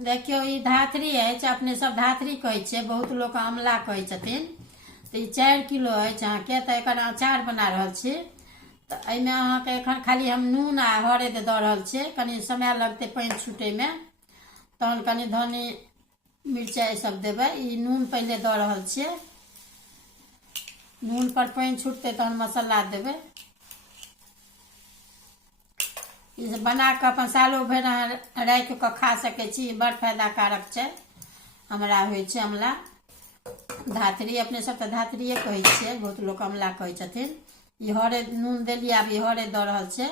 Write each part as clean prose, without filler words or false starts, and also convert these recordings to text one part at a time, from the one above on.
देखियो ई धातरी अछि, अपने सब धातरी कहै छै, बहुत लोग आमला कहै छथिन। तो ई 4 किलो अछि अहाँके, तो एकर अचार बना रहल छी। तो एहिमे अहाँके एखन खाली हम नून आ हरद दऽ रहल छियै, कनी समय लगते पानि छूटे में, तहन कनी धनी मिरचाई सब देबै। ई नून पहले दऽ रहल छियै, नून पर पानि छूटते तहन मसाला देबै। ई बना के अपन सालो भरि अहाँ राखि कऽ खा सकै छी, बड़ फायदा कारक छै। हमरा होइ छै अमला धातरी, अपने सब तऽ धातरिये कहै छियै, बहुत लोग अमला कहै छथिन। ई हरद नून देलियै, आब ई हरद दऽ रहल छै।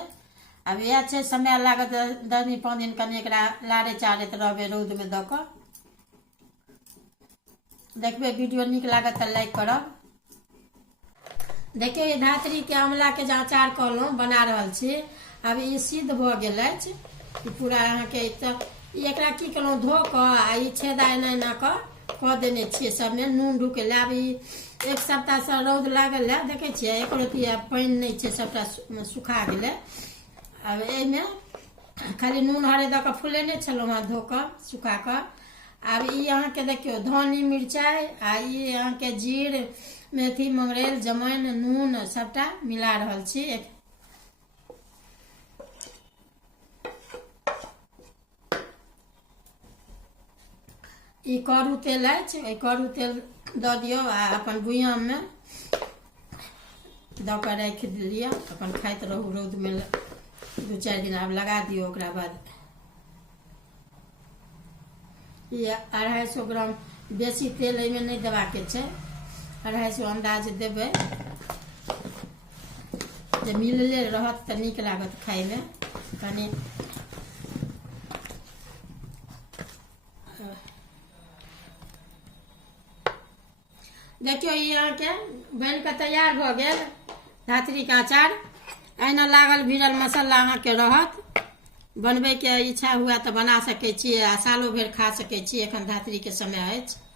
अब इएह छै, समय लागत 10 दिन 5 दिन कनी एकरा लारे चारैत रहबै रौद में दऽ कऽ। देखबै वीडियो नीक लागत तऽ लाइक करब। देखियौ ई धातरी के अमला के जे अचार कहलहुँ बना रहल छी, अब ई सिद्ध भऽ गेल अछि। ई पूरा अहाँके एकरा की केलहुँ धो कऽ आ ई छेदा एना एना कऽ देने छियै सबमे नून ढुके लए। आब ई 1 सप्ताह से रौद लागल है, देखे छियै एको रत्ती पानि नहीं छै, सबटा सुखा गेलै। अब एहिमे खाली नून हरदि दऽ कऽ फुलेने छलहुँ हँ धो कऽ सुखा कऽ। आब ई अहाँके देखियौ धनी मिरचाई आ ई अहाँके जीर मेथी मंगरैल जमाइन नून सबटा मिला रहल छी। ई करू तेल अछि, ई करू तेल दऽ दियौ आ अपन बुयाम में दऽ कऽ राखि दिलियै, अपन खाइत रहू रौद में 2-4 दिन। आब लगा दियौ, ओकरा बाद ये 250 ग्राम बेसी तेल एहिमे नहीं देबाक छै, 250 अंदाज देबै, जे मिलले रहत तऽ नीक लागत खाय में कनी। देखियो ई अहाँके बन के तैयार भऽ गेल धातरी के अचार। एहिना लागल भिड़ल मसाला अहाँके रहत, बनबै के इच्छा हुआ तऽ बना सकै छी आ सालो भरि खा सकै छी, एखन धातरी के समय अछि।